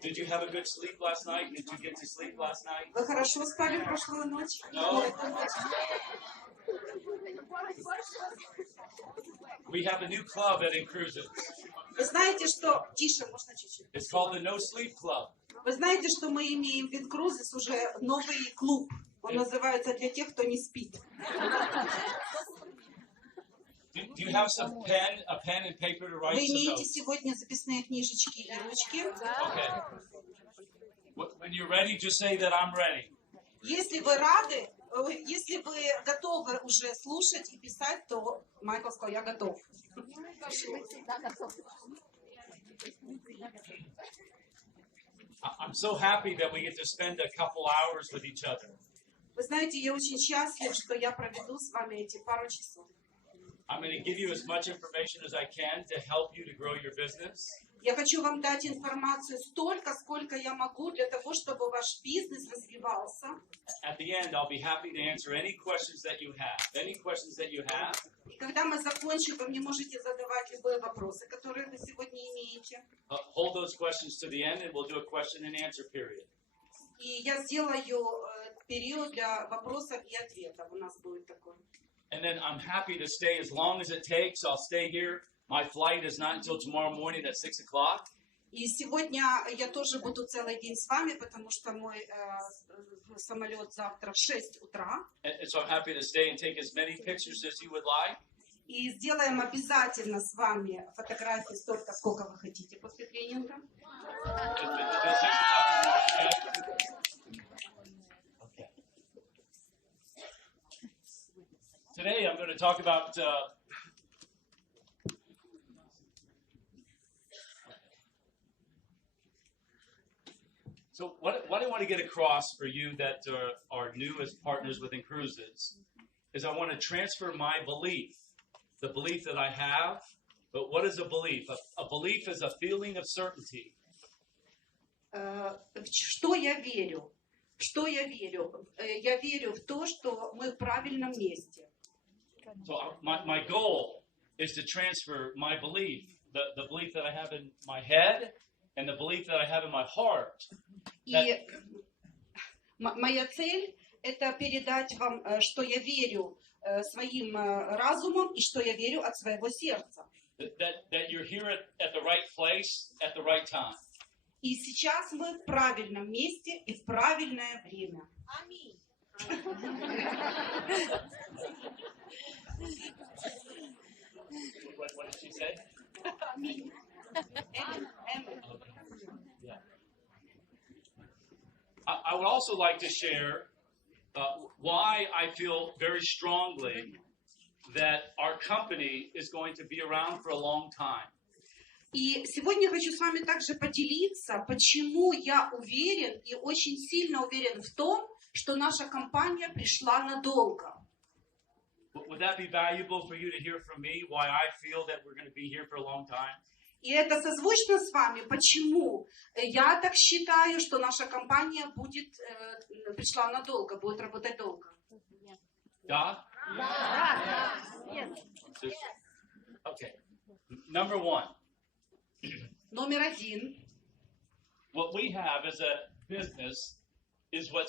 Did you have a good sleep last night? Did you get to sleep last night? Вы хорошо спали прошлую ночь? No. We have a new club at ИНКРУЗЕС. Вы знаете, что... Тише, можно чуть-чуть. It's called the No Sleep Club. Вы знаете, что мы имеем в ИНКРУЗЕС уже новый клуб. Он называется «Для тех, кто не спит». Do you have some a pen and paper to write Вы some имеете notes? сегодня записные книжечки и ручки? Okay. When you're ready, just say that I'm ready. Если вы рады, если вы готовы уже слушать и писать, то Майкл сказал, я готов. I'm so happy that we get to spend a couple hours with each other. Вы знаете, я очень счастлив, что я проведу с вами эти пару часов. I'm going to give you as much information as I can to help you to grow your business. Я хочу вам дать информацию столько, сколько я могу, для того, чтобы ваш бизнес развивался. At the end, I'll be happy to answer any questions that you have. Any questions that you have. И когда мы закончим, вы мне можете задавать любые вопросы, которые вы сегодня имеете. Hold those questions to the end, and we'll do a question and answer period. И я сделаю период для вопросов и ответов. У нас будет такой. And then I'm happy to stay as long as it takes. I'll stay here. My flight is not until tomorrow morning at 6 o'clock. И сегодня я тоже буду целый день с вами, потому что мой самолет завтра в 6 утра. And so I'm happy to stay and take as many pictures as you would like. И сделаем обязательно с вами фотографии столько, сколько вы хотите после тренинга. Okay. Today I'm going to talk about So what I want to get across for you that are new as partners with ИНКРУЗЕС is I want to transfer my belief, the belief that I have. But what is a belief? A belief is a feeling of certainty. Что я верю? Что я верю? Я верю в то, что мы в правильном месте. So my goal is to transfer my belief, the belief that I have in my head and the belief that I have in my heart. И моя цель – это передать вам, что я верю своим разумом и что я верю от своего сердца. That you're here at the right place at the right time. И сейчас мы в правильном месте и в правильное время. Аминь. What did she say? Аминь. Yeah. I would also like to share why I feel very strongly that our company is going to be around for a long time. И сегодня я хочу с вами также поделиться, почему я уверен и очень сильно уверен в том, что наша компания пришла надолго. Would that be valuable for you to hear from me? Why I feel that we're going to be here for a long time? И это созвучно с вами, почему я так считаю, что наша компания будет пришла надолго, будет работать долго. Да? Да. Okay. Number one. Номер один. What we have as a business is what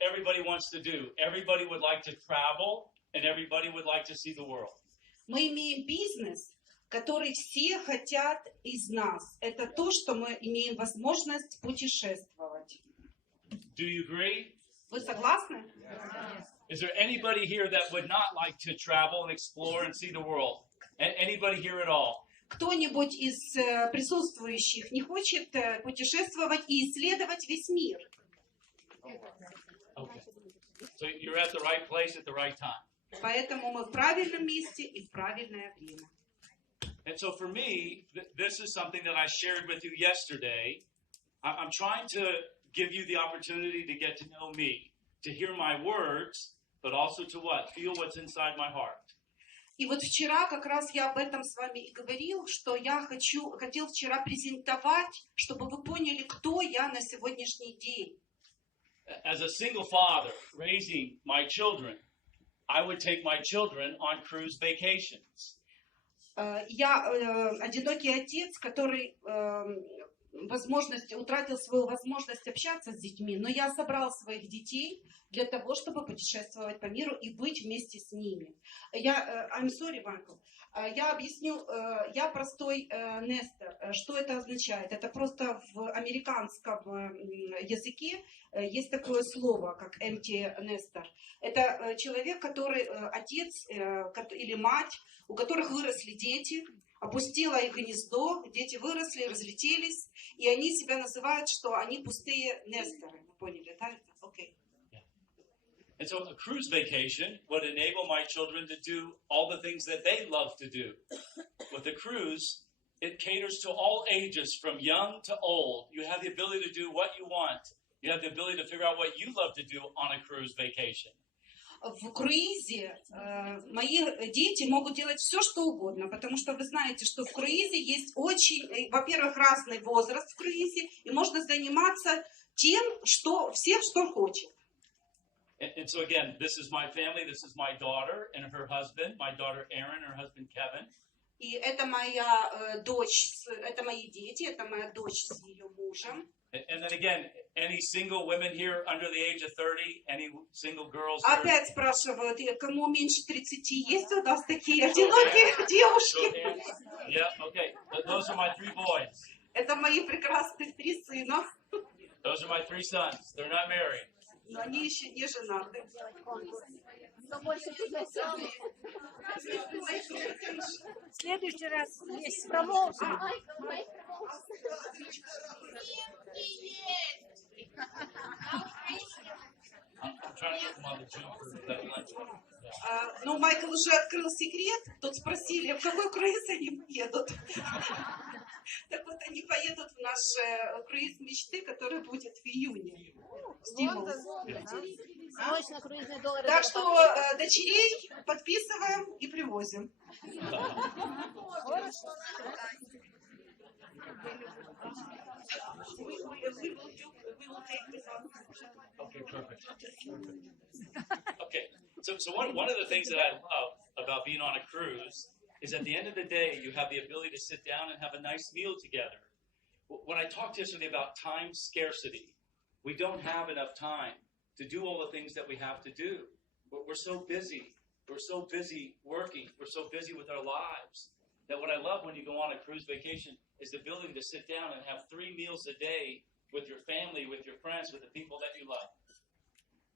everybody wants to do. Everybody would like to travel, and everybody would like to see the world. Мы имеем бизнес, который все хотят из нас. Это то, что мы имеем возможность путешествовать. Do you agree? Вы согласны? Is there anybody here that would not like to travel and explore and see the world? Anybody here at all? Кто-нибудь из присутствующих не хочет путешествовать и исследовать весь мир? Okay. So you're at the right place at the right time. Поэтому мы в правильном месте и в правильное время. And so for me, this is something that I shared with you yesterday. I'm trying to give you the opportunity to get to know me, to hear my words, but also to what? Feel what's inside my heart. И вот вчера как раз я об этом с вами и говорил, что я хотел вчера презентовать, чтобы вы поняли, кто я на сегодняшний день. As a single father raising my children, I would take my children on cruise vacations. Я одинокий отец, который утратил свою возможность общаться с детьми, но я собрал своих детей для того, чтобы путешествовать по миру и быть вместе с ними. I'm sorry, Майкл. Я объясню, я простой нестер. Что это означает? Это просто в американском языке есть такое слово, как empty nester. Это человек, который отец или мать, у которых выросли дети, опустила их гнездо, дети выросли, разлетелись, и они себя называют, что они пустые несторы. Вы поняли, да? Окей. And so a cruise vacation would enable my children to do all the things that they love to do. With a cruise, it caters to all ages, from young to old. You have the ability to do what you want. You have the ability to figure out what you love to do on a cruise vacation. В круизе мои дети могут делать все, что угодно, потому что вы знаете, что в круизе есть очень, во-первых, разный возраст в круизе, и можно заниматься тем, что хочет. And so again, this is my family, this is my daughter and her husband, my daughter Erin, her husband Kevin. И это моя дочь, это мои дети, это моя дочь с ее мужем. And then again, any single women here under the age of 30, any single girls? Опять спрашивают, кому меньше 30, есть у нас такие одинокие девушки? Yeah, okay. Those are my 3 boys. Это мои прекрасные 3 сына. Those are my 3 sons. They're not married. Но они еще не женаты. В следующий раз есть промоушен. Ну, Майкл уже открыл секрет. Тут спросили, в какой круиз они едут. Так вот, они поедут в наш круиз мечты, который будет в июне. Так что дочерей подписываем и привозим. Okay, perfect. Okay, so one of the things that I love about being on a cruise is at the end of the day, you have the ability to sit down and have a nice meal together. When I talked yesterday about time scarcity, we don't have enough time to do all the things that we have to do. We're so busy. We're so busy working. We're so busy with our lives that what I love when you go on a cruise vacation is the ability to sit down and have 3 meals a day with your family, with your friends, with the people that you love.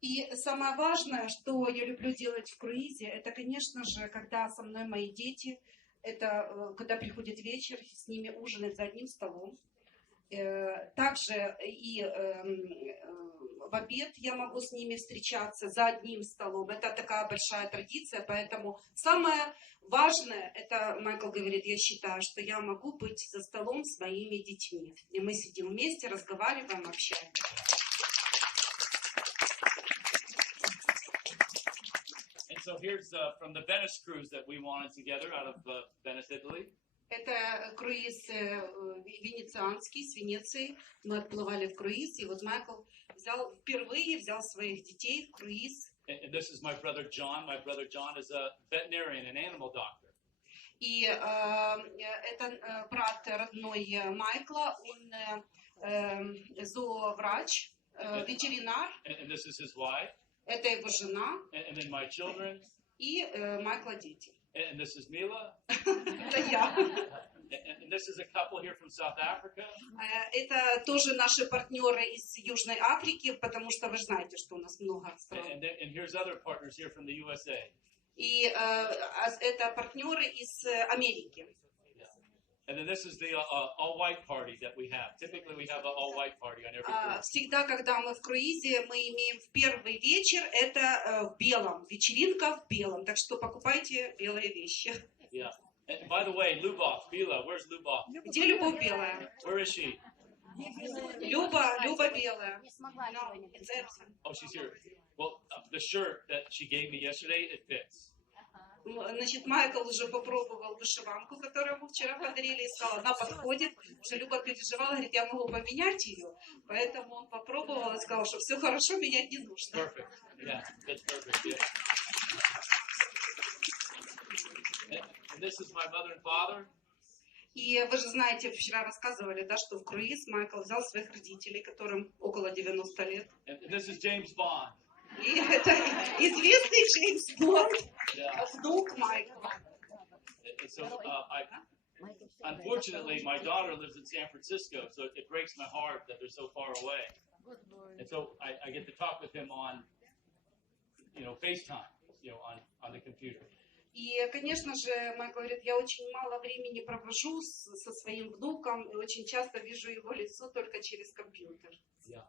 И самое важное, что я люблю делать в круизе, это, конечно же, когда со мной мои дети, это когда приходит вечер, с ними ужинать за одним столом. Также и в обед я могу с ними встречаться за одним столом. Это такая большая традиция, поэтому самое важное, это, Майкл говорит, я считаю, что я могу быть за столом с моими детьми. И мы сидим вместе, разговариваем, общаемся. So here's from the Venice cruise that we wanted together out of Venice, Italy. Это круиз венецианский, с Венеции. Мы отплывали в круиз, и вот Майкл впервые взял своих детей в круиз. And this is my brother John. My brother John is a veterinarian, an animal doctor. И это брат родной Майкла, он зооврач, ветеринар. And this is his wife. Это его жена. And then my children. И Майкла дети. And this is Mila. Это я. And this is a couple here from South Africa. Это тоже наши партнеры из Южной Африки, потому что вы знаете, что у нас много стран. And here's other partners here from the USA. И это партнеры из Америки. And then this is the all-white party that we have. Typically, we have an all-white party on every cruise. Всегда, когда мы в круизе, мы имеем в первый вечер это в белом, вечеринка в белом. Так что покупайте белые вещи. Yeah. And by the way, Lubov, Bila, where's Lubov? Где Любовь белая? Where is she? Люба белая. Oh, she's here. Well, the shirt that she gave me yesterday, it fits. Значит, Майкл уже попробовал вышиванку, которую мы вчера подарили, и сказал, она подходит. Уже Люба переживала, говорит, я могу поменять ее. Поэтому он попробовал и сказал, что все хорошо, менять не нужно. Perfect. Yeah, that's perfect. Yeah. And this is my mother and father. И вы же знаете, вчера рассказывали, да, что в круиз Майкл взял своих родителей, которым около 90 лет. And this is James Bond. И это известный Джеймс Бонд, Yeah. внук Майкла. And so, unfortunately, my daughter lives in San Francisco, so it breaks my heart that they're so far away. And so I get to talk with him on, FaceTime, on the computer. И, конечно же, Майкл говорит, я очень мало времени провожу со своим внуком, и очень часто вижу его лицо только через компьютер. Yeah.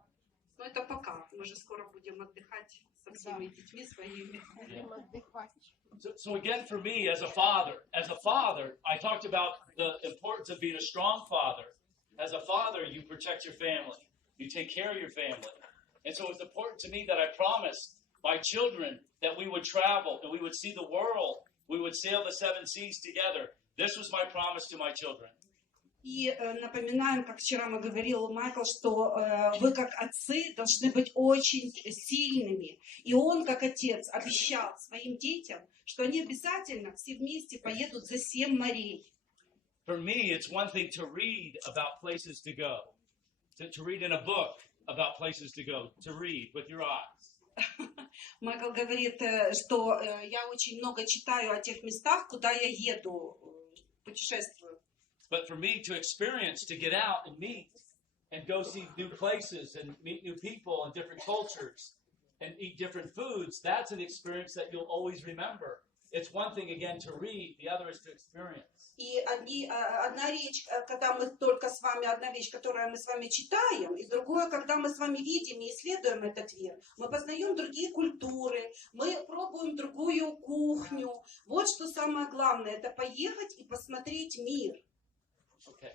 Но это пока, мы же скоро будем отдыхать со всеми детьми своими. So again, for me, as a father, I talked about the importance of being a strong father. As a father, you protect your family. You take care of your family. And so it's important to me that I promised my children that we would travel and we would see the world. We would sail the 7 seas together. This was my promise to my children. И напоминаем, как вчера мы говорил Майкл, что вы как отцы должны быть очень сильными. И он, как отец, обещал своим детям, что они обязательно все вместе поедут за 7 морей. For me, it's one thing to read about places to go, to read in a book about places to go, to read with your eyes. Майкл говорит, что я очень много читаю о тех местах, куда я еду, путешествую. But for me to experience, to get out and meet and go see new places and meet new people and different cultures and eat different foods, that's an experience that you'll always remember. It's one thing, again, to read, the other is to experience. И одна вещь, когда мы только с вами, одна вещь, которую мы с вами читаем, и другое, когда мы с вами видим и исследуем этот мир. Мы познаем другие культуры, мы пробуем другую кухню. Вот что самое главное, это поехать и посмотреть мир. Okay.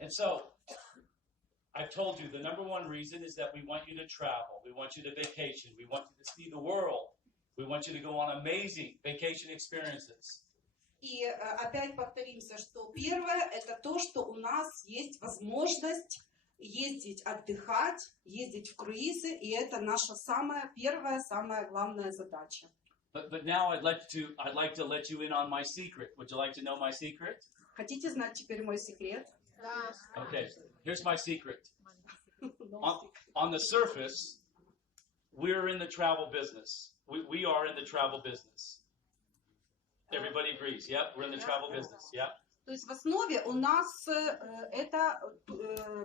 And so, I've told you the number one reason is that we want you to travel. We want you to vacation. We want you to see the world. We want you to go on amazing vacation experiences. И опять повторимся, что первое, это то, что у нас есть возможность ездить, отдыхать, ездить в круизы, и это наша самая первая, самая главная задача. But now I'd like to let you in on my secret. Would you like to know my secret? Хотите знать теперь мой секрет? Okay, here's my secret. On the surface, we're in the travel business. We are in the travel business. Everybody agrees, yep? We're in the travel business, yep? То есть в основе у нас это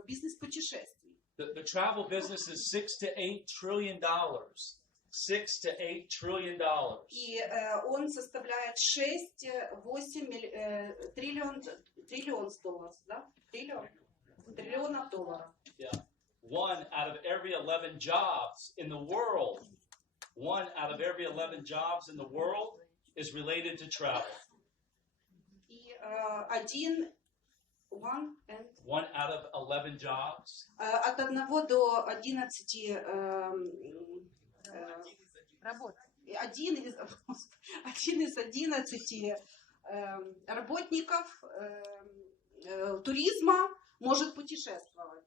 бизнес путешествий. The travel business is $6 to $8 trillion. $6 to $8 trillion. И он составляет 6-8 триллионов долларов, да? Триллионов долларов. Yeah. 1 out of every 11 jobs in the world, 1 out of every 11 jobs in the world is related to travel. И 1 out of 11 jobs. От 1 до 11 один из 11 работников туризма может путешествовать.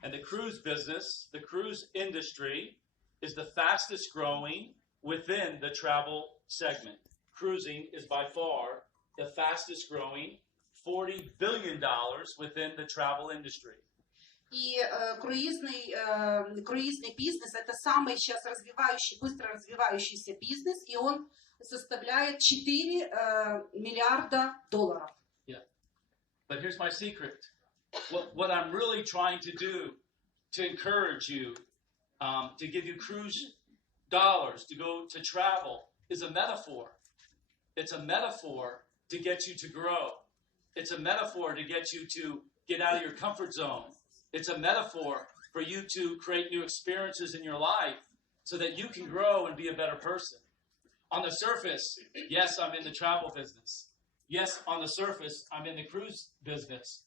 And the cruise business, the cruise industry, is the fastest growing within the travel segment. Cruising is by far the fastest growing, $40 billion within the travel industry. И круизный бизнес это самый сейчас быстро развивающийся бизнес, и он составляет 4 миллиарда долларов. Yeah. But here's my secret. What I'm really trying to do to encourage you, to give you cruise dollars to go to travel is a metaphor. It's a metaphor to get you to grow. It's a metaphor to get you to get out of your comfort zone. It's a metaphor for you to create new experiences in your life so that you can grow and be a better person. On the surface, yes, I'm in the travel business. Yes, on the surface, I'm in the cruise business.